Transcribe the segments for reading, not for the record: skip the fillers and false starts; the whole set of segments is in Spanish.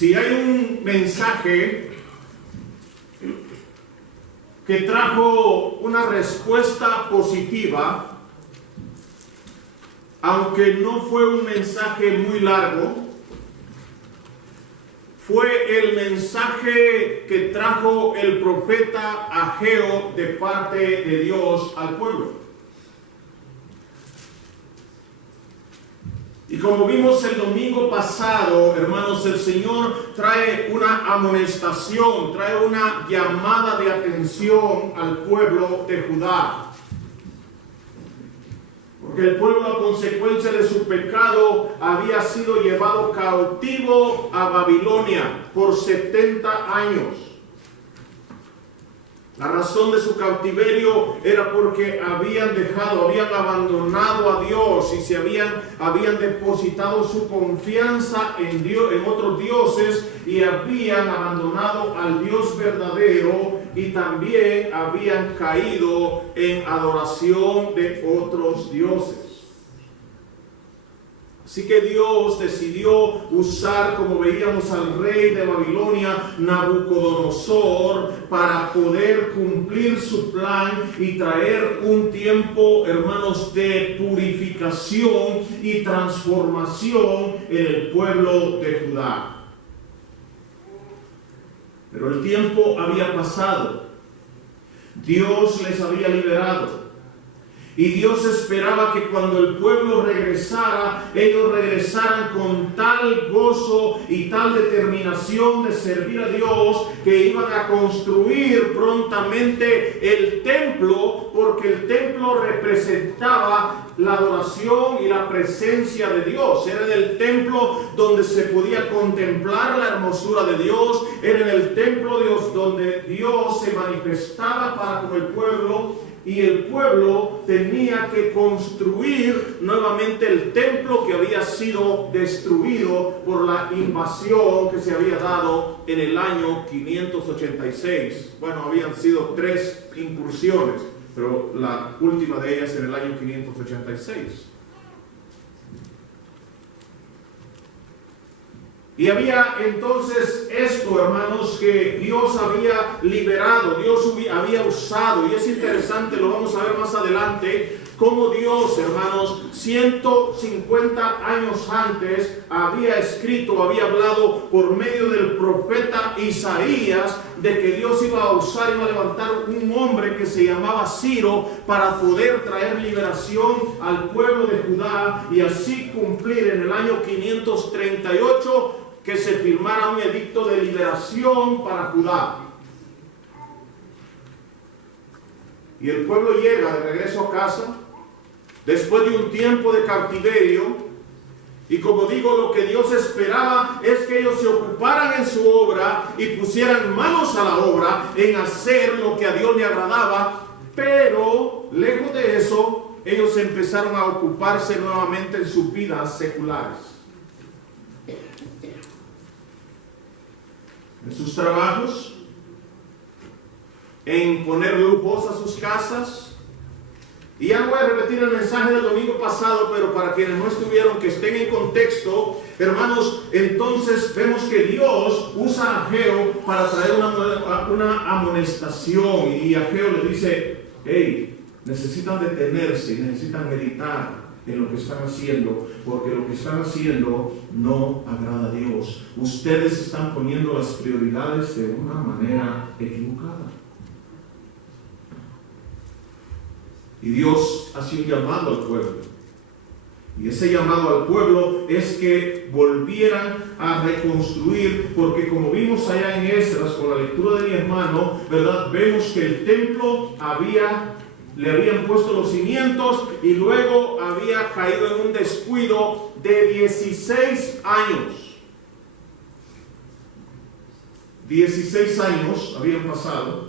Si hay un mensaje que trajo una respuesta positiva, aunque no fue un mensaje muy largo, fue el mensaje que trajo el profeta Ageo de parte de Dios al pueblo. Y como vimos el domingo pasado, hermanos, el Señor trae una amonestación, trae una llamada de atención al pueblo de Judá. Porque el pueblo, a consecuencia de su pecado, había sido llevado cautivo a Babilonia por 70 años. La razón de su cautiverio era porque habían abandonado a Dios y habían depositado su confianza en Dios, en otros dioses, y habían abandonado al Dios verdadero, y también habían caído en adoración de otros dioses. Así que Dios decidió usar, como veíamos, al rey de Babilonia, Nabucodonosor, para poder cumplir su plan y traer un tiempo, hermanos, de purificación y transformación en el pueblo de Judá. Pero el tiempo había pasado. Dios les había liberado. Y Dios esperaba que cuando el pueblo regresara, ellos regresaran con tal gozo y tal determinación de servir a Dios, que iban a construir prontamente el templo, porque el templo representaba la adoración y la presencia de Dios. Era en el templo donde se podía contemplar la hermosura de Dios. Era en el templo donde Dios se manifestaba para con el pueblo. Y el pueblo tenía que construir nuevamente el templo que había sido destruido por la invasión que se había dado en el año 586. Bueno, habían sido 3 incursiones, pero la última de ellas en el año 586. Y había entonces esto, hermanos, que Dios había liberado, Dios había usado. Y es interesante, lo vamos a ver más adelante, cómo Dios, hermanos, 150 años antes había escrito, había hablado por medio del profeta Isaías de que Dios iba a usar, iba a levantar un hombre que se llamaba Ciro para poder traer liberación al pueblo de Judá y así cumplir en el año 538 que se firmara un edicto de liberación para Judá. Y el pueblo llega de regreso a casa después de un tiempo de cautiverio, y como digo, lo que Dios esperaba es que ellos se ocuparan en su obra y pusieran manos a la obra en hacer lo que a Dios le agradaba, pero lejos de eso, ellos empezaron a ocuparse nuevamente en sus vidas seculares, en sus trabajos, en poner lujos a sus casas. Y ya no voy a repetir el mensaje del domingo pasado, pero para quienes no estuvieron, que estén en contexto, hermanos, entonces vemos que Dios usa a Ageo para traer una amonestación. Y Ageo le dice: hey, necesitan detenerse, necesitan meditar en lo que están haciendo, porque lo que están haciendo no agrada a Dios. Ustedes están poniendo las prioridades de una manera equivocada. Y Dios hace un llamado al pueblo. Y ese llamado al pueblo es que volvieran a reconstruir, porque como vimos allá en Esdras con la lectura de mi hermano, ¿verdad? Vemos que el templo le habían puesto los cimientos y luego había caído en un descuido de 16 años. 16 años habían pasado.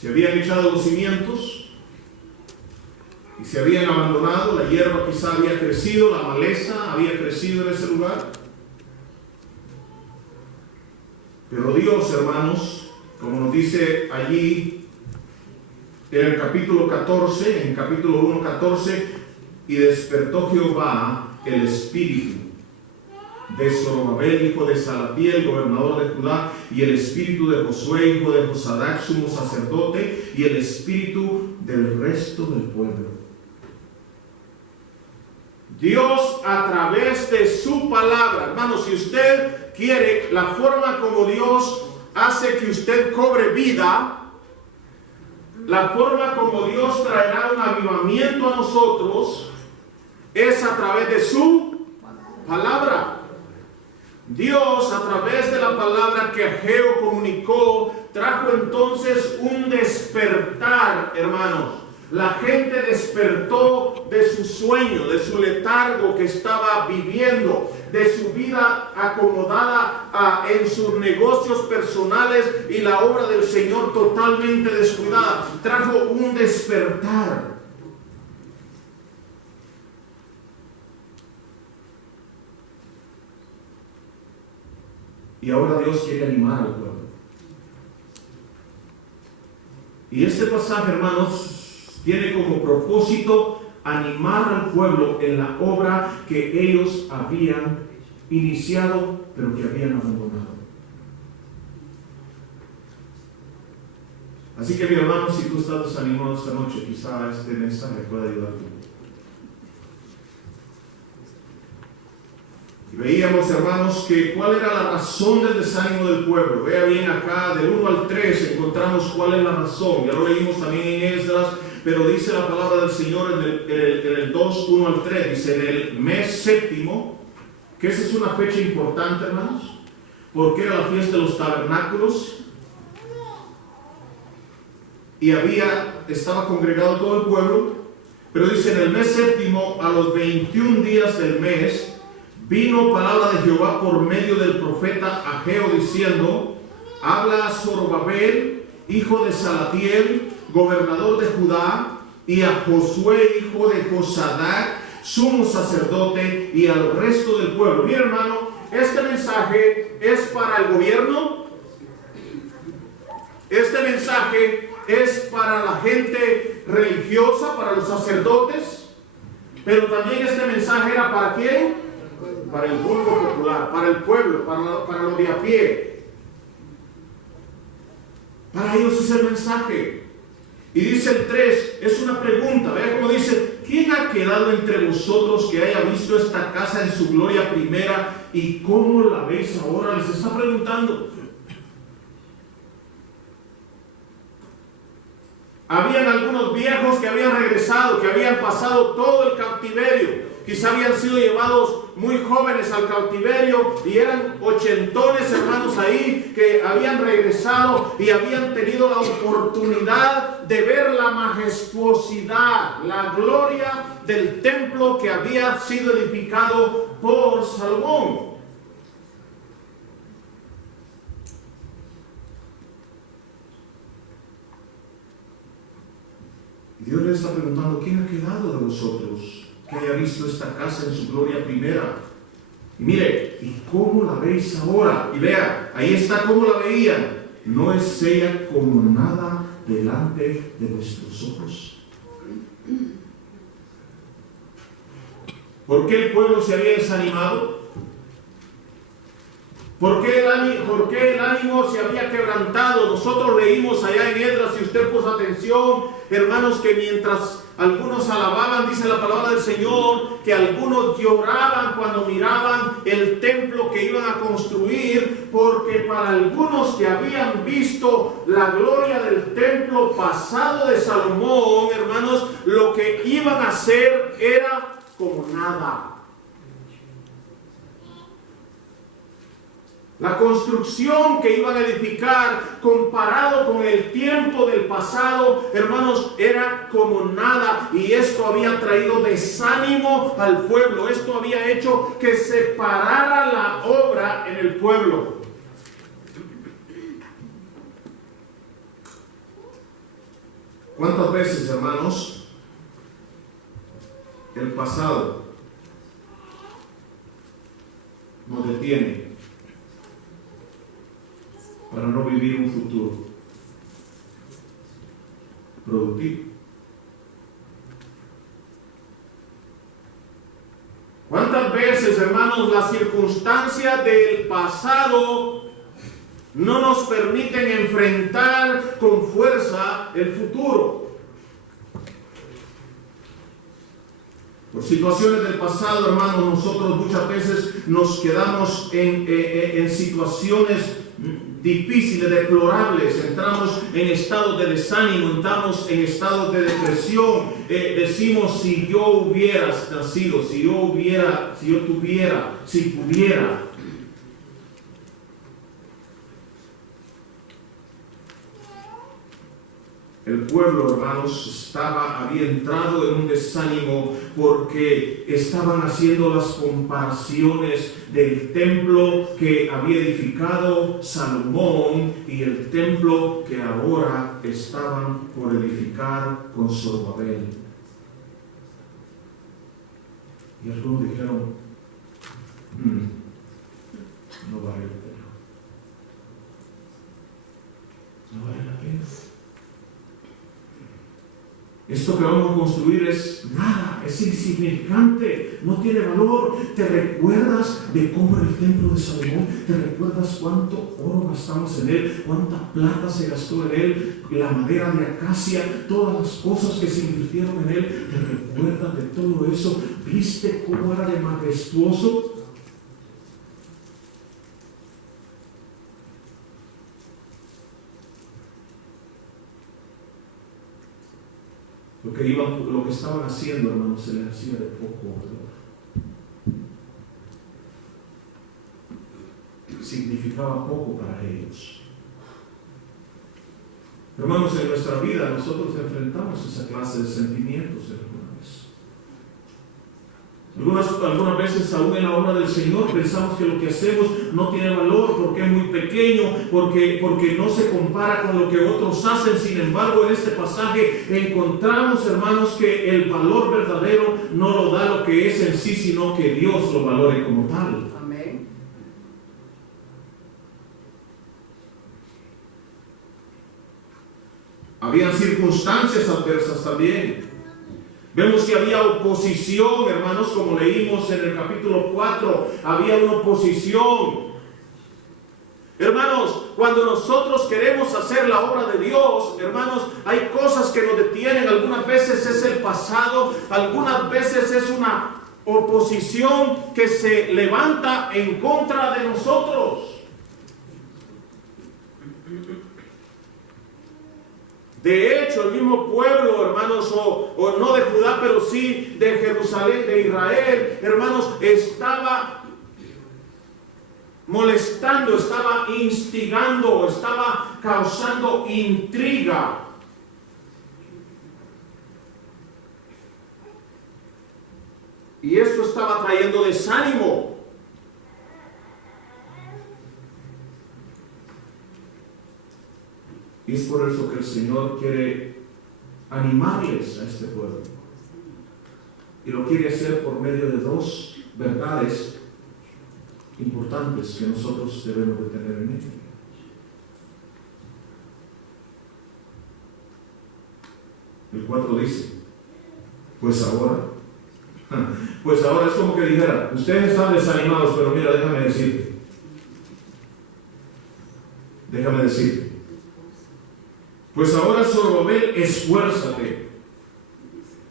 Se habían echado los cimientos y se habían abandonado. La hierba quizá había crecido, la maleza había crecido en ese lugar. Pero Dios, hermanos, como nos dice allí en el capítulo 14, en capítulo 1, 14, y despertó Jehová el espíritu de Zorobabel, hijo de Salatiel, gobernador de Judá, y el espíritu de Josué, hijo de Josadac, sumo sacerdote, y el espíritu del resto del pueblo. Dios, a través de su palabra, hermano, si usted quiere, la forma como Dios hace que usted cobre vida, la forma como Dios traerá un avivamiento a nosotros, es a través de su palabra. Dios, a través de la palabra que Ageo comunicó, trajo entonces un despertar, hermanos. La gente despertó de su sueño, de su letargo que estaba viviendo, de su vida acomodada en sus negocios personales y la obra del Señor totalmente descuidada. Trajo un despertar. Y ahora Dios quiere animar al pueblo. Y este pasaje, hermanos, tiene como propósito animar al pueblo en la obra que ellos habían iniciado, pero que habían abandonado. Así que, mi hermano, si tú estás desanimado esta noche, quizá este mensaje pueda ayudarte. Y veíamos, hermanos, que cuál era la razón del desánimo del pueblo. Vea bien acá, del 1 al 3 encontramos cuál es la razón. Ya lo leímos también en Esdras, pero dice la palabra del Señor en el 2, 1 al 3, dice, en el mes séptimo, que esa es una fecha importante, hermanos, porque era la fiesta de los tabernáculos, y estaba congregado todo el pueblo, pero dice, en el mes séptimo, a los 21 días del mes, vino palabra de Jehová por medio del profeta Ageo, diciendo, habla a Zorobabel, hijo de Salatiel, gobernador de Judá, y a Josué, hijo de Josadac, sumo sacerdote, y al resto del pueblo. Mira, hermano, este mensaje es para el gobierno. Este mensaje es para la gente religiosa, para los sacerdotes. Pero también este mensaje era para ¿quién? Para el vulgo popular, para el pueblo, para los de a pie. Para ellos es el mensaje. Y dice el 3, es una pregunta. Vea cómo dice, ¿quién ha quedado entre vosotros que haya visto esta casa en su gloria primera? ¿Y cómo la veis ahora? Les está preguntando. Habían algunos viejos que habían regresado, que habían pasado todo el cautiverio. Quizá habían sido llevados muy jóvenes al cautiverio y eran ochentones, hermanos, ahí que habían regresado y habían tenido la oportunidad de ver la majestuosidad, la gloria del templo que había sido edificado por Salomón. Dios le está preguntando, ¿quién ha quedado de vosotros que haya visto esta casa en su gloria primera? Y mire, ¿y cómo la veis ahora? Y vea, ahí está cómo la veían. ¿No es ella como nada delante de vuestros ojos? ¿Por qué el pueblo se había desanimado? ¿Por qué el ánimo se había quebrantado? Nosotros leímos allá en Esdras, si usted puso atención, hermanos, que mientras algunos alababan, dice la palabra del Señor, que algunos lloraban cuando miraban el templo que iban a construir, porque para algunos que habían visto la gloria del templo pasado de Salomón, hermanos, lo que iban a hacer era como nada. La construcción que iban a edificar, comparado con el tiempo del pasado, hermanos, era como nada. Y esto había traído desánimo al pueblo. Esto había hecho que se parara la obra en el pueblo. ¿Cuántas veces, hermanos, el pasado nos detiene para no vivir un futuro productivo? ¿Cuántas veces, hermanos, las circunstancias del pasado no nos permiten enfrentar con fuerza el futuro. Por situaciones del pasado, hermanos, nosotros muchas veces nos quedamos en situaciones difíciles, deplorables, entramos en estados de desánimo, entramos en estados de depresión, decimos si yo hubiera nacido, si pudiera. El pueblo, hermanos, había entrado en un desánimo porque estaban haciendo las comparaciones del templo que había edificado Salomón y el templo que ahora estaban por edificar con Zorobabel. Y algunos dijeron, no vale la pena. No vale la pena. Esto que vamos a construir es nada, es insignificante, no tiene valor. ¿Te recuerdas de cómo era el templo de Salomón? ¿Te recuerdas cuánto oro gastamos en él? ¿Cuánta plata se gastó en él? La madera de acacia, todas las cosas que se invirtieron en él. ¿Te recuerdas de todo eso? ¿Viste cómo era de majestuoso? Lo que estaban haciendo, hermanos, se les hacía de poco valor. Significaba poco para ellos. Hermanos, en nuestra vida nosotros enfrentamos esa clase de sentimientos, Algunas veces aún en la obra del Señor pensamos que lo que hacemos no tiene valor porque es muy pequeño, porque no se compara con lo que otros hacen. Sin embargo, en este pasaje encontramos, hermanos, que el valor verdadero no lo da lo que es en sí, sino que Dios lo valore como tal. Amén. Habían circunstancias adversas también. Vemos que había oposición, hermanos, como leímos en el capítulo 4, había una oposición. Hermanos, cuando nosotros queremos hacer la obra de Dios, hermanos, hay cosas que nos detienen. Algunas veces es el pasado, algunas veces es una oposición que se levanta en contra de nosotros. De hecho, el mismo pueblo, hermanos, o no de Judá, pero sí de Jerusalén, de Israel, hermanos, estaba molestando, estaba instigando, estaba causando intriga. Y esto estaba trayendo desánimo. Y es por eso que el Señor quiere animarles a este pueblo. Y lo quiere hacer por medio de dos verdades importantes que nosotros debemos de tener en mente. El 4 dice, pues ahora es como que dijera, ustedes están desanimados, pero mira, déjame decirte. Pues ahora, Zorobabel, esfuérzate.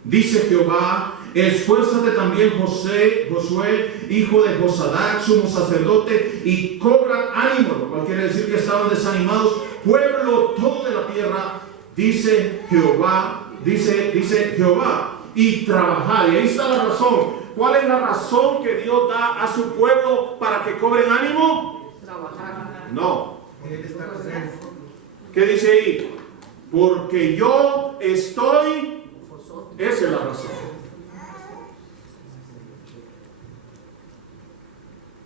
Dice Jehová, esfuérzate también Josué, hijo de Josadac, sumo sacerdote, y cobra ánimo, lo cual quiere decir que estaban desanimados. Pueblo todo de la tierra, dice Jehová, y trabajad. Y ahí está la razón. ¿Cuál es la razón que Dios da a su pueblo para que cobren ánimo? Trabajar. No. ¿Qué dice ahí? Porque yo estoy. Esa es la razón.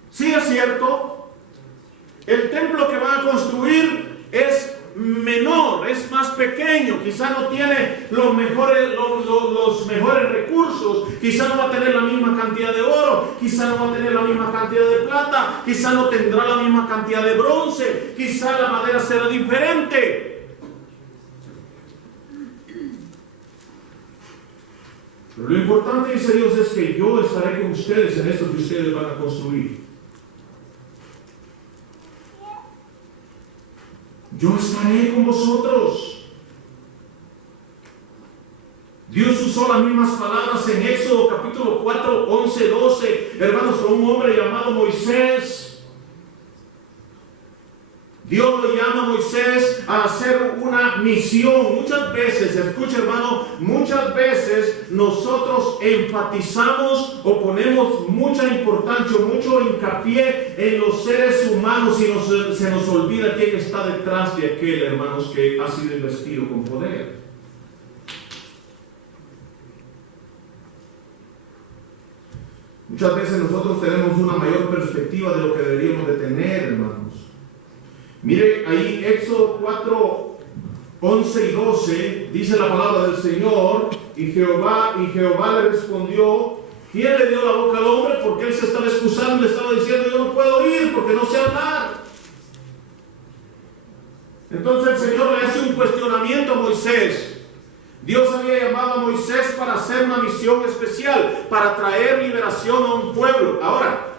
Sí, es cierto, el templo que van a construir es menor, es más pequeño, quizá no tiene los mejores recursos, quizá no va a tener la misma cantidad de oro, quizá no va a tener la misma cantidad de plata, quizá no tendrá la misma cantidad de bronce, quizá la madera será diferente. Pero lo importante, dice Dios, es que yo estaré con ustedes en esto que ustedes van a construir. Yo estaré con vosotros. Dios usó las mismas palabras en Éxodo capítulo 4, 11, 12, hermanos, con un hombre llamado Moisés. Dios lo llama a Moisés a hacer una misión. Muchas veces, escucha hermano, muchas veces nosotros enfatizamos o ponemos mucha importancia, mucho hincapié en los seres humanos y se nos olvida quién está detrás de aquel, hermanos, que ha sido investido con poder. Muchas veces nosotros tenemos una mayor perspectiva de lo que deberíamos de tener, hermanos. Mire ahí Éxodo 4, 11 y 12, dice la palabra del Señor, y Jehová le respondió, ¿quién le dio la boca al hombre? Porque él se estaba excusando, le estaba diciendo, yo no puedo ir porque no sé hablar. Entonces el Señor le hace un cuestionamiento a Moisés. Dios había llamado a Moisés para hacer una misión especial, para traer liberación a un pueblo. Ahora,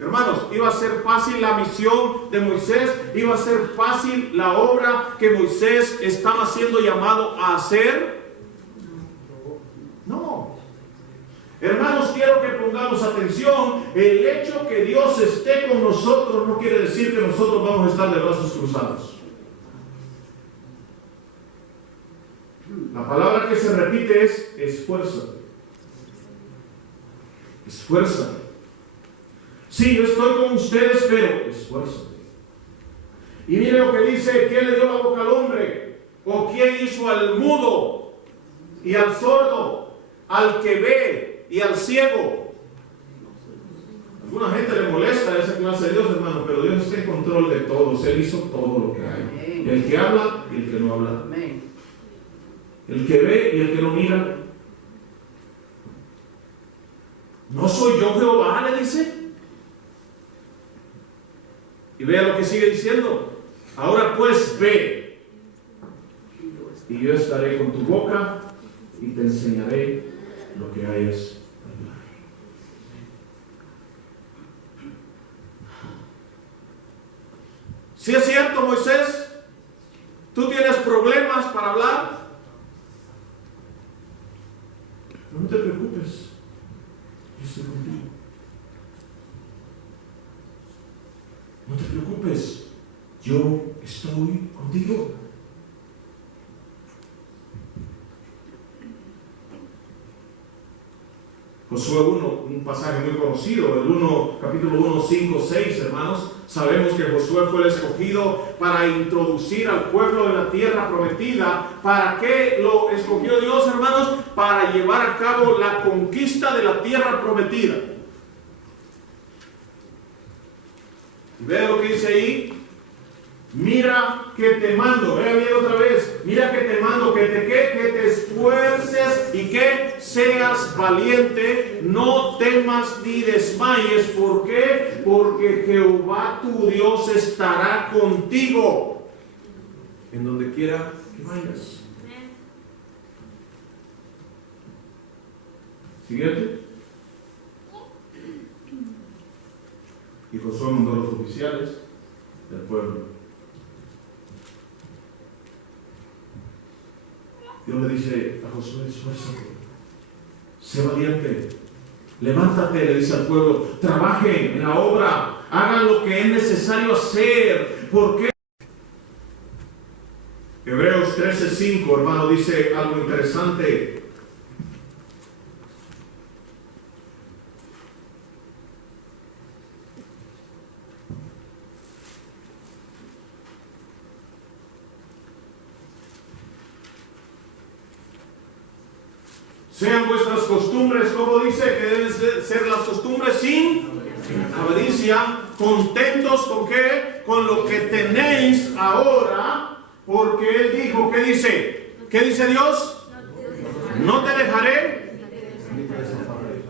hermanos, ¿iba a ser fácil la misión de Moisés? ¿Iba a ser fácil la obra que Moisés estaba siendo llamado a hacer? No. Hermanos, quiero que pongamos atención. El hecho que Dios esté con nosotros no quiere decir que nosotros vamos a estar de brazos cruzados. La palabra que se repite es esfuérzate. Esfuérzate. Sí, yo estoy con ustedes, pero esfuérzate. Y mire lo que dice, ¿quién le dio la boca al hombre? ¿O quién hizo al mudo y al sordo, al que ve y al ciego? A alguna gente le molesta esa clase de Dios, hermano, pero Dios está en control de todos. Él hizo todo lo que hay. El que habla y el que no habla. El que ve y el que no mira. ¿No soy yo Jehová?, le dice. Y vea lo que sigue diciendo. Ahora pues ve, y yo estaré con tu boca y te enseñaré lo que hayas de hablar. Si es cierto, Moisés, tú tienes problemas para hablar. No te preocupes, yo estoy contigo. No te preocupes, yo estoy contigo. Josué 1, un pasaje muy conocido, capítulo 1, 5, 6, hermanos. Sabemos que Josué fue el escogido para introducir al pueblo en la tierra prometida. ¿Para qué lo escogió Dios, hermanos? Para llevar a cabo la conquista de la tierra prometida. Vea lo que dice ahí. Mira que te mando, vea bien otra vez. Mira que te mando, que te esfuerces y que seas valiente, no temas ni desmayes. ¿Por qué? Porque Jehová tu Dios estará contigo en donde quiera que vayas. Siguiente. Y Josué mandó a los oficiales del pueblo. Dios le dice a Josué, esfuérzate, sé valiente, levántate, le dice al pueblo, trabajen en la obra, hagan lo que es necesario hacer. ¿Por qué? Hebreos 13:5, hermano, dice algo interesante. Sean vuestras costumbres, como dice, que deben ser las costumbres sin avaricia, contentos con qué, con lo que tenéis ahora, porque Él dijo, ¿qué dice? ¿Qué dice Dios? No te dejaré ni te desampararé.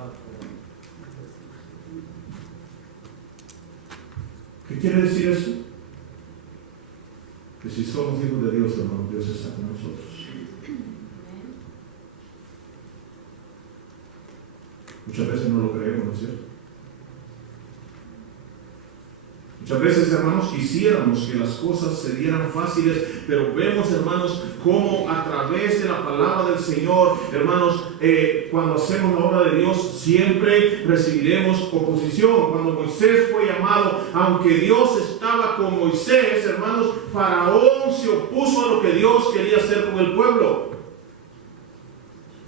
¿Qué quiere decir eso? Que si somos hijos de Dios, hermano, Dios está con nosotros. Muchas veces no lo creemos, ¿no es cierto? Muchas veces, hermanos, quisiéramos que las cosas se dieran fáciles, pero vemos, hermanos, cómo a través de la palabra del Señor, hermanos, cuando hacemos la obra de Dios, siempre recibiremos oposición. Cuando Moisés fue llamado, aunque Dios estaba con Moisés, hermanos, Faraón se opuso a lo que Dios quería hacer con el pueblo.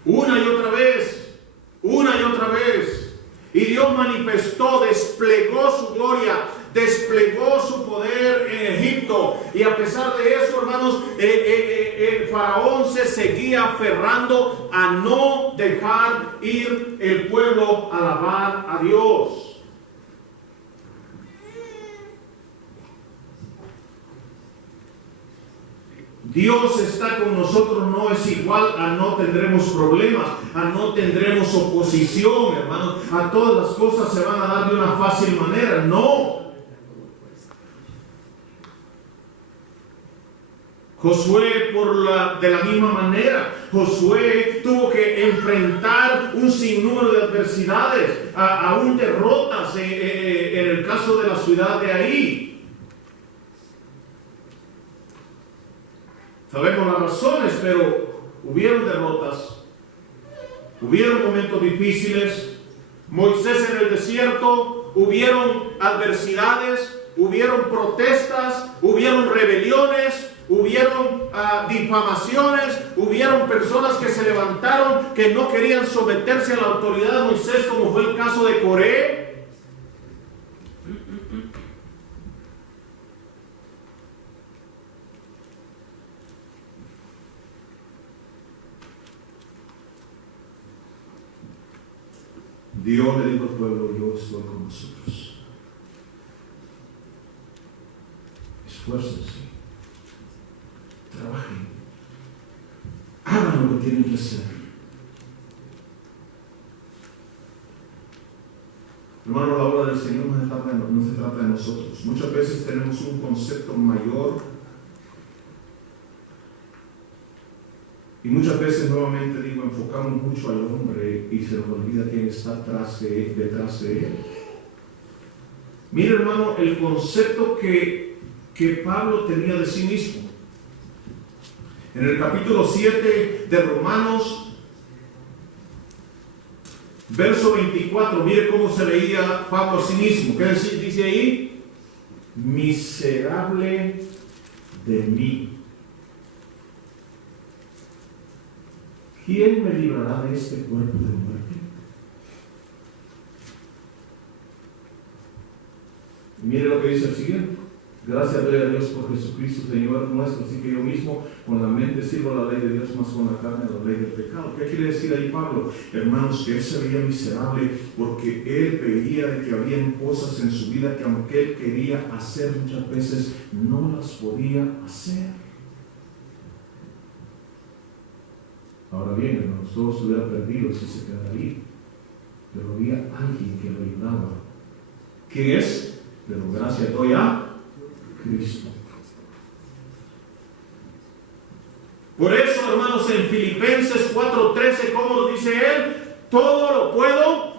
Una y otra vez, una y otra vez. Y Dios manifestó, desplegó su gloria, desplegó su poder en Egipto, y a pesar de eso, hermanos, el faraón se seguía aferrando a no dejar ir el pueblo a alabar a Dios. Dios está con nosotros, no es igual a no tendremos problemas, a no tendremos oposición, hermanos, a todas las cosas se van a dar de una fácil manera, no. Josué de la misma manera, Josué tuvo que enfrentar un sinnúmero de adversidades, aún derrotas en el caso de la ciudad de Ai. Sabemos las razones, pero hubieron derrotas, hubieron momentos difíciles. Moisés en el desierto, hubieron adversidades, hubieron protestas, hubieron rebeliones, hubieron difamaciones, hubieron personas que se levantaron que no querían someterse a la autoridad de Moisés, como fue el caso de Coré. Dios le dijo al pueblo: yo estoy con vosotros. Esfuércense, trabajen, hagan lo que tienen que hacer. Hermano, la obra del Señor no se trata de nosotros. Muchas veces tenemos un concepto mayor, y muchas veces, nuevamente digo, enfocamos mucho al hombre y se nos olvida quién está detrás de él. Mira, hermano, el concepto que Pablo tenía de sí mismo. En el capítulo 7 de Romanos, verso 24, mire cómo se veía Pablo a sí mismo. ¿Qué dice ahí? Miserable de mí. ¿Quién me librará de este cuerpo de muerte? Y mire lo que dice el siguiente. Gracias doy a Dios por Jesucristo, Señor nuestro, así que yo mismo con la mente sirvo a la ley de Dios, más con la carne a la ley del pecado. ¿Qué quiere decir ahí Pablo? Hermanos, que él se veía miserable porque él veía de que habían cosas en su vida que aunque él quería hacer muchas veces, no las podía hacer. Ahora bien, hermanos, todo se hubiera perdido si se quedara ahí, pero había alguien que lo ayudaba. ¿Quién es? Pero gracias doy a Cristo. Por eso, hermanos, en Filipenses 4:13, ¿cómo lo dice él? Todo lo puedo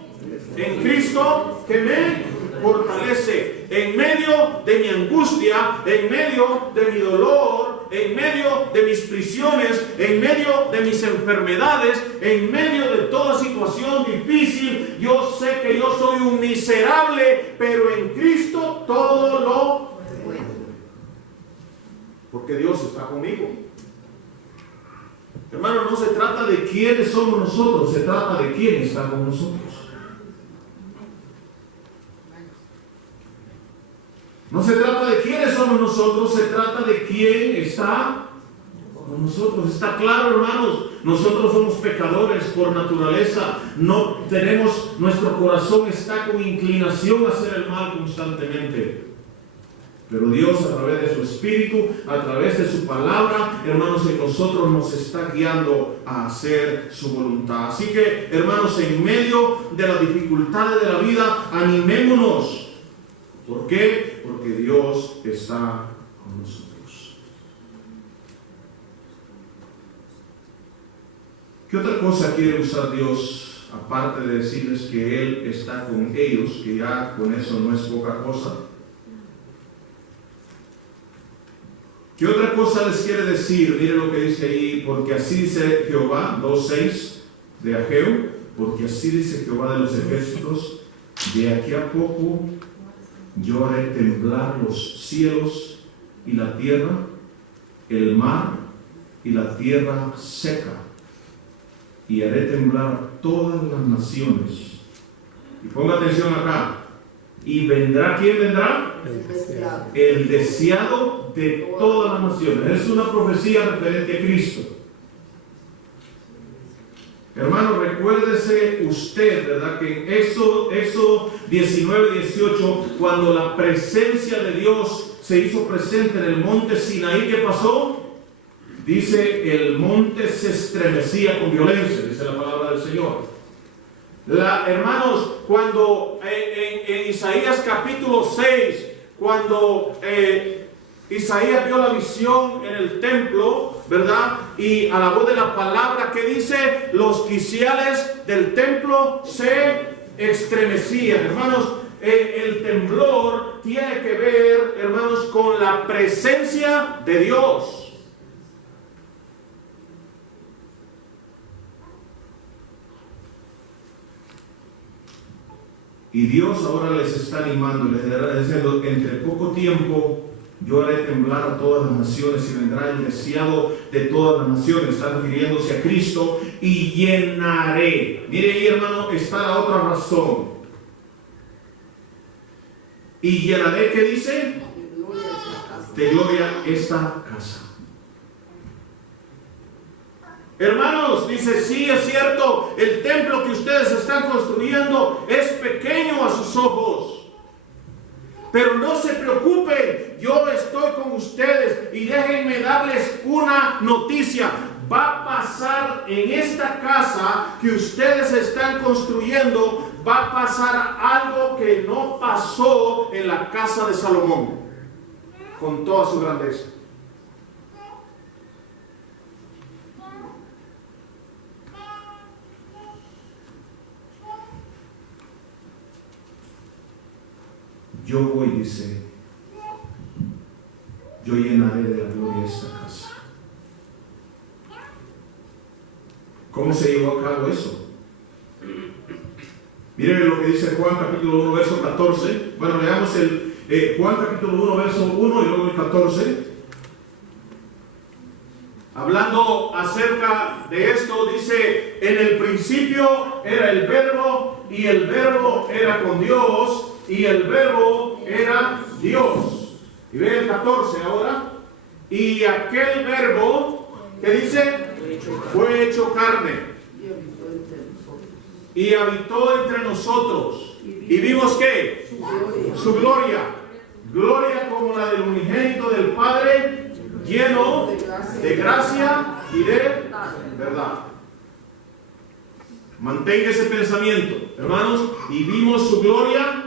en Cristo que me fortalece. En medio de mi angustia, en medio de mi dolor, en medio de mis prisiones, en medio de mis enfermedades, en medio de toda situación difícil, yo sé que yo soy un miserable, pero en Cristo todo lo puedo. Porque Dios está conmigo. Hermano, no se trata de quiénes somos nosotros, se trata de quién está con nosotros. No se trata de quiénes somos nosotros, se trata de quién está con nosotros. Está claro, hermanos, nosotros somos pecadores por naturaleza. No tenemos, nuestro corazón está con inclinación a hacer el mal constantemente. Pero Dios, a través de su Espíritu, a través de su palabra, hermanos, en nosotros nos está guiando a hacer su voluntad. Así que, hermanos, en medio de las dificultades de la vida, animémonos. ¿Por qué? Porque Dios está con nosotros. ¿Qué otra cosa quiere usar Dios aparte de decirles que Él está con ellos, que ya con eso no es poca cosa. ¿Qué otra cosa les quiere decir? Miren lo que dice ahí, porque así dice Jehová, 2:6 de Ageo, porque así dice Jehová de los ejércitos, de aquí a poco yo haré temblar los cielos y la tierra, el mar y la tierra seca, y haré temblar todas las naciones. Y ponga atención acá. ¿Y vendrá quién vendrá? El deseado de todas las naciones. Es una profecía referente a Cristo. Hermano, recuérdese usted, ¿verdad? Que en Éxodo 19:18, cuando la presencia de Dios se hizo presente en el monte Sinaí, ¿qué pasó? Dice, el monte se estremecía con violencia, dice la palabra del Señor. Hermanos, cuando en Isaías capítulo 6, cuando Isaías vio la visión en el templo, ¿verdad? Y a la voz de la palabra que dice, los quiciales del templo se estremecían. Hermanos, el temblor tiene que ver, hermanos, con la presencia de Dios. Y Dios ahora les está animando, les está diciendo, entre poco tiempo yo haré temblar a todas las naciones y vendrá el deseado de todas las naciones. Está refiriéndose a Cristo, y llenaré. Mire ahí, hermano, está la otra razón. Y llenaré, ¿qué dice? De gloria esta casa. Hermanos, dice, sí, es cierto, el templo que ustedes están construyendo es pequeño a sus ojos, pero no se preocupen, yo estoy con ustedes, y déjenme darles una noticia. Va a pasar en esta casa que ustedes están construyendo, va a pasar algo que no pasó en la casa de Salomón, con toda su grandeza. Yo voy, dice, yo llenaré de la gloria esta casa. ¿Cómo se llevó a cabo eso? Miren lo que dice Juan capítulo 1, verso 14. Bueno, leamos Juan capítulo 1, verso 1 y luego el 14. Hablando acerca de esto, dice, en el principio era el verbo, y el verbo era con Dios, y el verbo era Dios. Y ve el 14 ahora. Y aquel verbo, ¿qué dice? Fue hecho carne. Y habitó entre nosotros. ¿Y vimos qué? Su gloria. Gloria como la del unigénito del Padre, lleno de gracia y de verdad. Mantenga ese pensamiento, hermanos. Y vimos su gloria.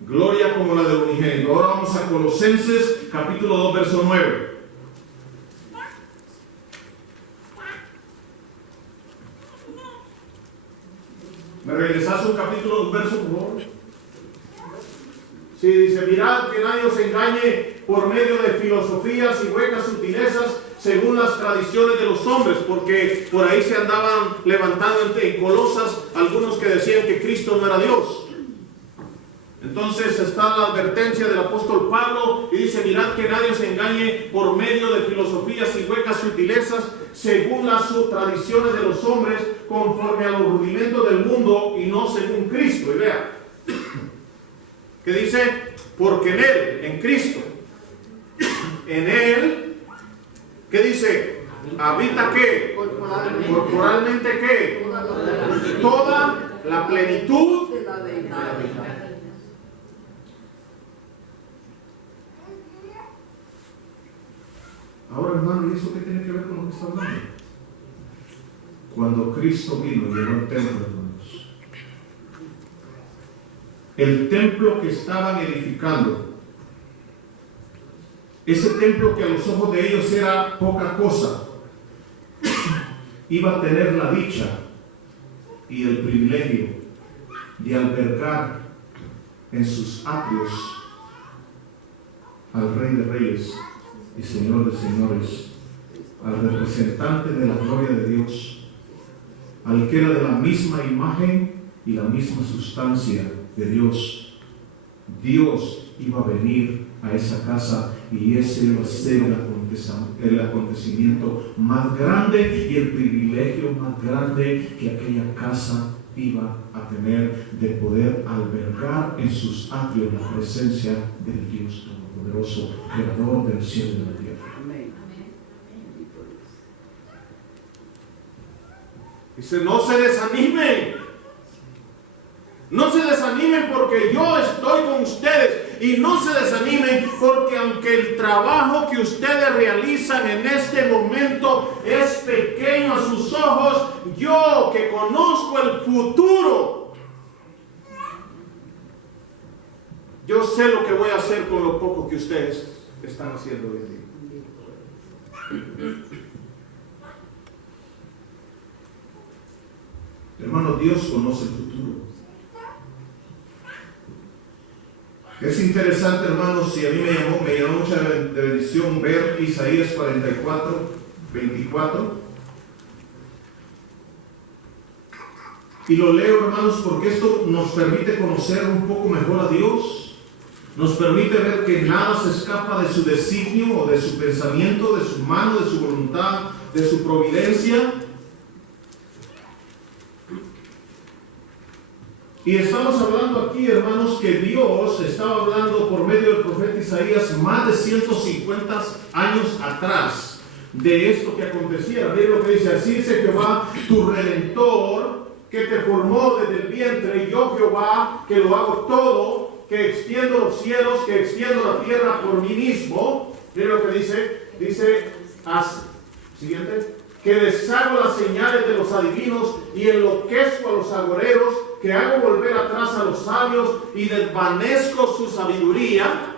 Gloria como la del unigénito. Ahora vamos a Colosenses capítulo 2, verso 9. ¿Me regresas un capítulo, un verso, por favor? Sí, dice, mirad que nadie os engañe por medio de filosofías y huecas sutilezas según las tradiciones de los hombres, porque por ahí se andaban levantando en Colosas algunos que decían que Cristo no era Dios. Entonces está la advertencia del apóstol Pablo y dice, mirad que nadie os engañe por medio de filosofías y huecas sutilezas según las tradiciones de los hombres, conforme a los rudimentos del mundo y no según Cristo. Y vea, que dice, porque en Él, en Cristo, en Él, ¿qué dice? Habita ¿qué? Corporalmente ¿qué? Toda la plenitud de la deidad. Ahora, hermano, ¿y eso qué tiene que ver con lo que está hablando? Cuando Cristo vino, llegó al templo, hermanos. El templo que estaban edificando, ese templo que a los ojos de ellos era poca cosa, iba a tener la dicha y el privilegio de albergar en sus atrios al Rey de Reyes y Señor de Señores, al representante de la gloria de Dios, al que era de la misma imagen y la misma sustancia de Dios. Dios iba a venir a esa casa y ese iba a ser el acontecimiento más grande y el privilegio más grande que aquella casa iba a tener, de poder albergar en sus atrios la presencia del Dios Todopoderoso, Creador del cielo y de la tierra. Dice, no se desanimen. No se desanimen porque yo estoy con ustedes. Y no se desanimen porque aunque el trabajo que ustedes realizan en este momento es pequeño a sus ojos, yo que conozco el futuro, yo sé lo que voy a hacer con lo poco que ustedes están haciendo hoy día. Hermano, Dios conoce el futuro. Es interesante, hermanos, y a mí me llamó mucha bendición ver Isaías 44, 24. Y lo leo, hermanos, porque esto nos permite conocer un poco mejor a Dios. Nos permite ver que nada se escapa de su designio o de su pensamiento, de su mano, de su voluntad, de su providencia. Y estamos hablando aquí, hermanos, que Dios estaba hablando por medio del profeta Isaías más de 150 años atrás de esto que acontecía. Miren lo que dice: así dice Jehová, tu Redentor, que te formó desde el vientre, y yo Jehová, que lo hago todo, que extiendo los cielos, que extiendo la tierra por mí mismo. Miren lo que dice, siguiente, que deshago las señales de los adivinos y enloquezco a los agoreros, que hago volver atrás a los sabios y desvanezco su sabiduría.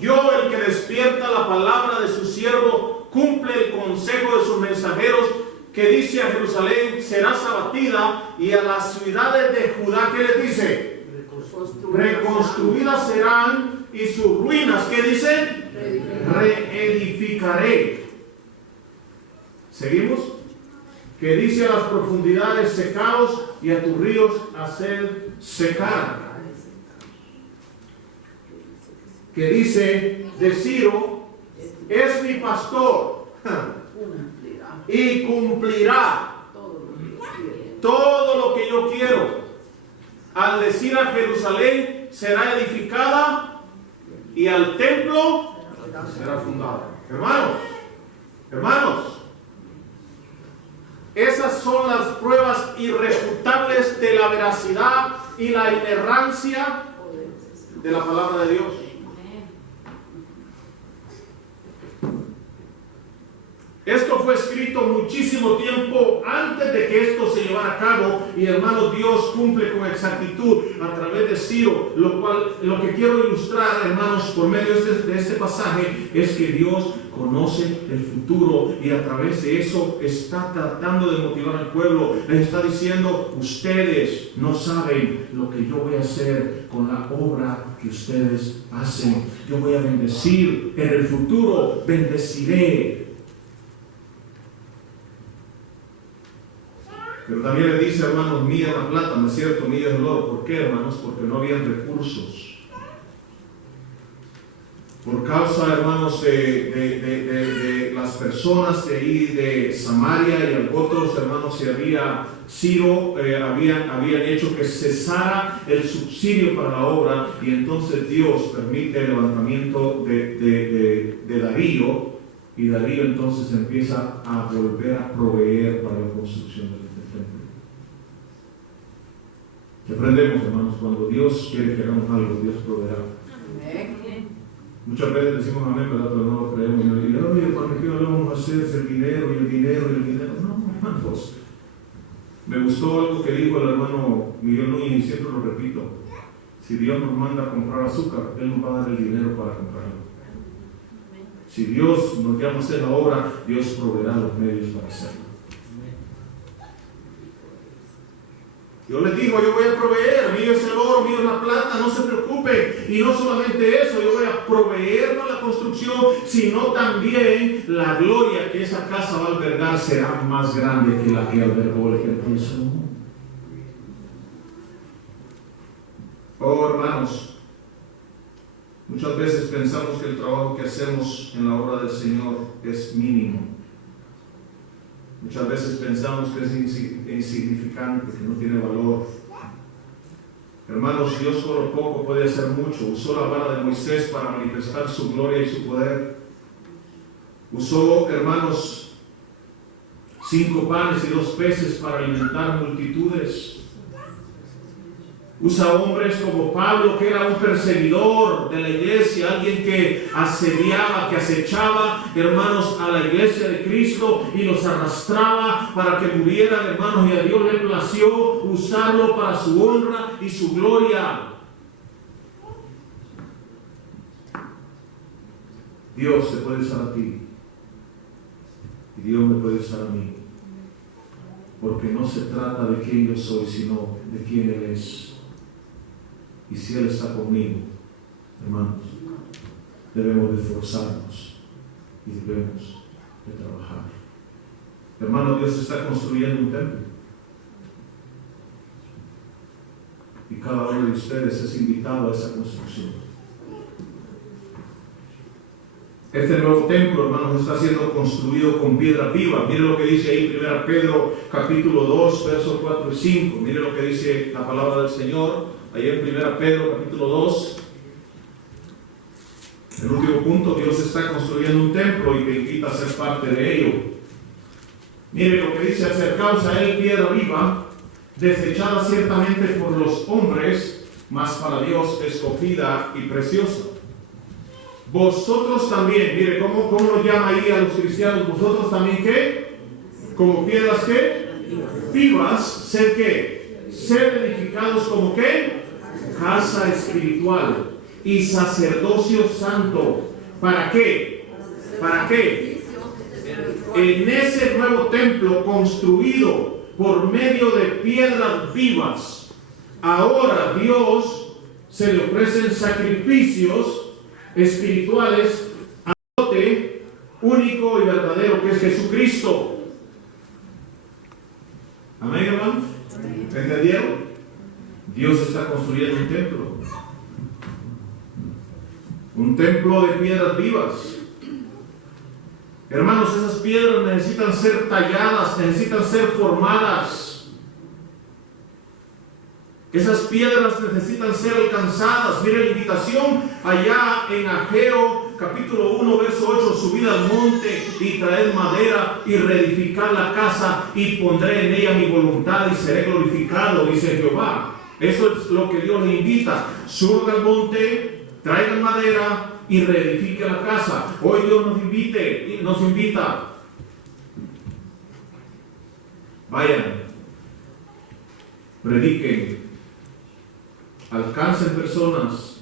Yo, el que despierta la palabra de su siervo, cumple el consejo de sus mensajeros, que dice a Jerusalén, serás abatida, y a las ciudades de Judá, ¿qué le dice? Reconstruidas serán, y sus ruinas, ¿qué dice? Reedificaré. ¿Seguimos? Que dice a las profundidades, secaos, y a tus ríos, hacer secar. Que dice de Ciro, es mi pastor y cumplirá todo lo que yo quiero. Al decir a Jerusalén, será edificada, y al templo será fundada. Hermanos, esas son las pruebas irrefutables de la veracidad y la inerrancia de la palabra de Dios. Esto fue escrito muchísimo tiempo antes de que esto se llevara a cabo, y hermanos, Dios cumple con exactitud a través de Ciro, lo que quiero ilustrar, hermanos, por medio de este pasaje, es que Dios conoce el futuro, y a través de eso está tratando de motivar al pueblo. Les está diciendo: ustedes no saben lo que yo voy a hacer con la obra que ustedes hacen. Yo voy a bendecir en el futuro, bendeciré. Pero también le dice, hermanos, mía la plata, no es cierto, mía el oro. ¿Por qué, hermanos? Porque no había recursos. Por causa, hermanos, de las personas de ahí de Samaria y otros, hermanos, Ciro habían hecho que cesara el subsidio para la obra, y entonces Dios permite el levantamiento de Darío, y Darío entonces empieza a volver a proveer para la construcción del templo. Aprendemos, hermanos, cuando Dios quiere que hagamos algo, Dios proveerá. Muchas veces decimos amén, ¿verdad? Pero no lo creemos. Y oye, ¿para qué no vamos a hacer el dinero y el dinero y el dinero? No, hermanos. Me gustó algo que dijo el hermano Miguel Núñez, y siempre lo repito: si Dios nos manda a comprar azúcar, Él nos va a dar el dinero para comprarlo. Si Dios nos llama a hacer la obra, Dios proveerá los medios para hacerlo. Dios les dijo, yo voy a proveer, mío es el oro, mío es la plata, no se preocupe. Y no solamente eso, yo voy a proveer para la construcción, sino también la gloria que esa casa va a albergar será más grande que la que albergó el ejército de Salomón. Oh, hermanos, muchas veces pensamos que el trabajo que hacemos en la obra del Señor es mínimo. Muchas veces pensamos que es insignificante, que no tiene valor. Hermanos, Dios con lo poco puede hacer mucho. Usó la vara de Moisés para manifestar su gloria y su poder. Usó, hermanos, 5 panes y 2 peces para alimentar multitudes. Usa hombres como Pablo, que era un perseguidor de la iglesia, alguien que asediaba, que acechaba, hermanos, a la iglesia de Cristo y los arrastraba para que murieran, hermanos, y a Dios le plació usarlo para su honra y su gloria. Dios se puede usar a ti y Dios me puede usar a mí, porque no se trata de quién yo soy, sino de quién Él es. Y si Él está conmigo, hermanos, debemos de esforzarnos y debemos de trabajar. Hermanos, Dios está construyendo un templo. Y cada uno de ustedes es invitado a esa construcción. Este nuevo templo, hermanos, está siendo construido con piedra viva. Mire lo que dice ahí 1 Pedro capítulo 2, versos 4 y 5. Mire lo que dice la palabra del Señor. Ahí en 1 Pedro capítulo 2, el último punto, Dios está construyendo un templo y te invita a ser parte de ello. Mire lo que dice: acercaos a él piedra viva, desechada ciertamente por los hombres, mas para Dios escogida y preciosa. Vosotros también, mire cómo nos llama ahí a los cristianos, vosotros también, ¿qué? Como piedras, ¿qué? Vivas, ser ¿qué? Ser edificados como ¿qué? Casa espiritual y sacerdocio santo. ¿Para qué? ¿Para qué? En ese nuevo templo construido por medio de piedras vivas, ahora Dios se le ofrecen sacrificios espirituales al bote único y verdadero, que es Jesucristo. Amén, hermanos. ¿Entendieron? Dios está construyendo un templo. Un templo de piedras vivas. Hermanos, esas piedras necesitan ser talladas, necesitan ser formadas. Esas piedras necesitan ser alcanzadas. Mire la invitación allá en Ageo capítulo 1, verso 8: subid al monte y traed madera y reedificad la casa y pondré en ella mi voluntad y seré glorificado, dice Jehová. Eso es lo que Dios le invita. Suban al monte, traigan madera y reedifiquen la casa. Hoy Dios nos invita. Vayan, prediquen, alcancen personas,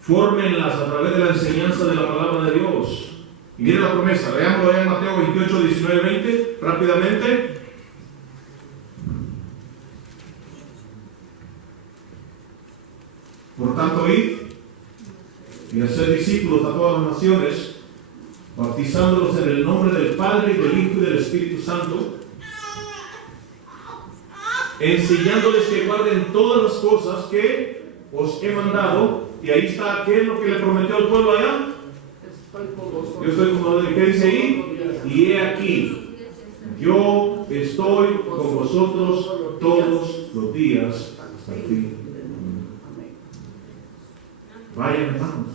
fórmenlas a través de la enseñanza de la palabra de Dios. Y miren la promesa, leámoslo en Mateo 28, 19, 20, rápidamente. Por tanto, id y hacer discípulos a todas las naciones, bautizándolos en el nombre del Padre, y del Hijo y del Espíritu Santo, enseñándoles que guarden todas las cosas que os he mandado. Y ahí está, ¿qué es lo que le prometió al pueblo allá? Yo estoy con vosotros. ¿Qué dice ahí? Y he aquí, yo estoy con vosotros todos los días hasta el fin. Vayan, hermanos,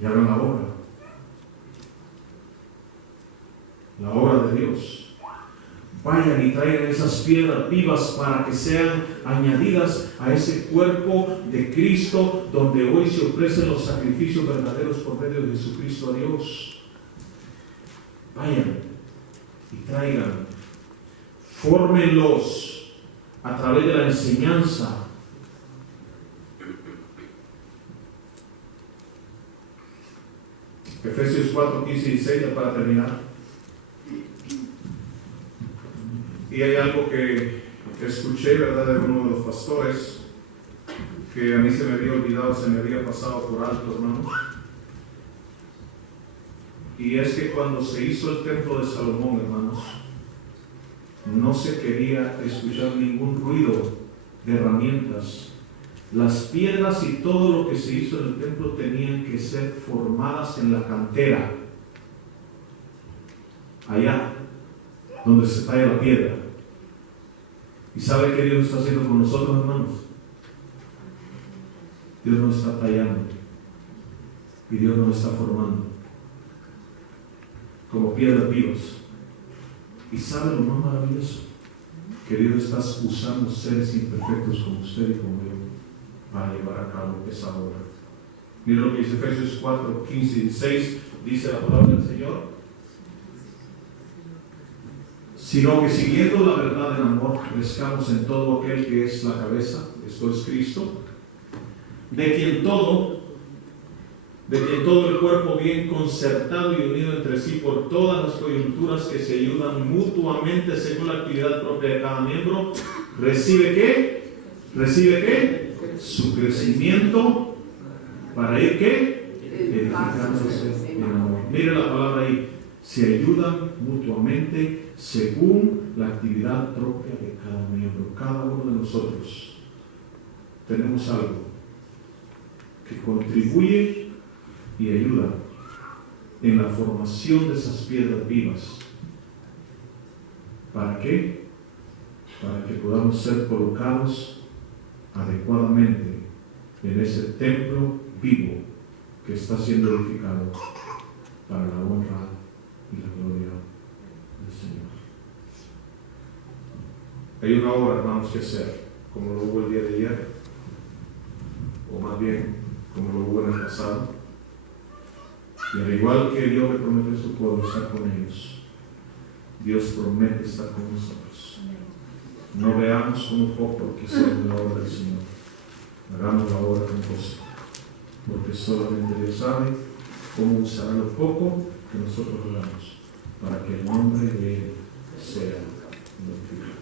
y hagan la obra de Dios. Vayan y traigan esas piedras vivas para que sean añadidas a ese cuerpo de Cristo, donde hoy se ofrecen los sacrificios verdaderos por medio de Jesucristo a Dios. Vayan y traigan, fórmenlos a través de la enseñanza. Efesios 4, 15 y 16, para terminar. Y hay algo que escuché, ¿verdad?, de uno de los pastores, que a mí se me había olvidado, se me había pasado por alto, hermanos. Y es que cuando se hizo el templo de Salomón, hermanos, no se quería escuchar ningún ruido de herramientas. Las piedras y todo lo que se hizo en el templo tenían que ser formadas en la cantera, allá donde se talla la piedra. ¿Y sabe qué Dios está haciendo con nosotros, hermanos? Dios nos está tallando y Dios nos está formando como piedras vivas. ¿Y sabe lo más maravilloso? Que Dios está usando seres imperfectos como usted y como yo para llevar a cabo esa obra. Mira lo que dice Efesios 4, 15 y 16, dice la palabra del Señor. Sino que siguiendo la verdad en amor, crezcamos en todo aquel que es la cabeza, esto es Cristo, de quien todo el cuerpo bien concertado y unido entre sí por todas las coyunturas que se ayudan mutuamente según la actividad propia de cada miembro, ¿recibe qué? ¿Recibe qué? Su crecimiento para ir ¿qué? Edificándose en amor. Mire la palabra ahí. Se ayudan mutuamente según la actividad propia de cada miembro. Cada uno de nosotros tenemos algo que contribuye y ayuda en la formación de esas piedras vivas. ¿Para qué? Para que podamos ser colocados adecuadamente en ese templo vivo que está siendo edificado para la honra y la gloria del Señor. Hay una obra, hermanos, que hacer, como lo hubo el día de ayer, o más bien como lo hubo en el pasado. Y al igual que Dios le prometió a su pueblo estar con ellos, Dios promete estar con nosotros. No veamos como poco que hacemos la obra del Señor. Hagamos la obra con gozo, porque solamente Dios sabe cómo usará lo poco que nosotros hagamos para que el nombre de Él sea glorificado.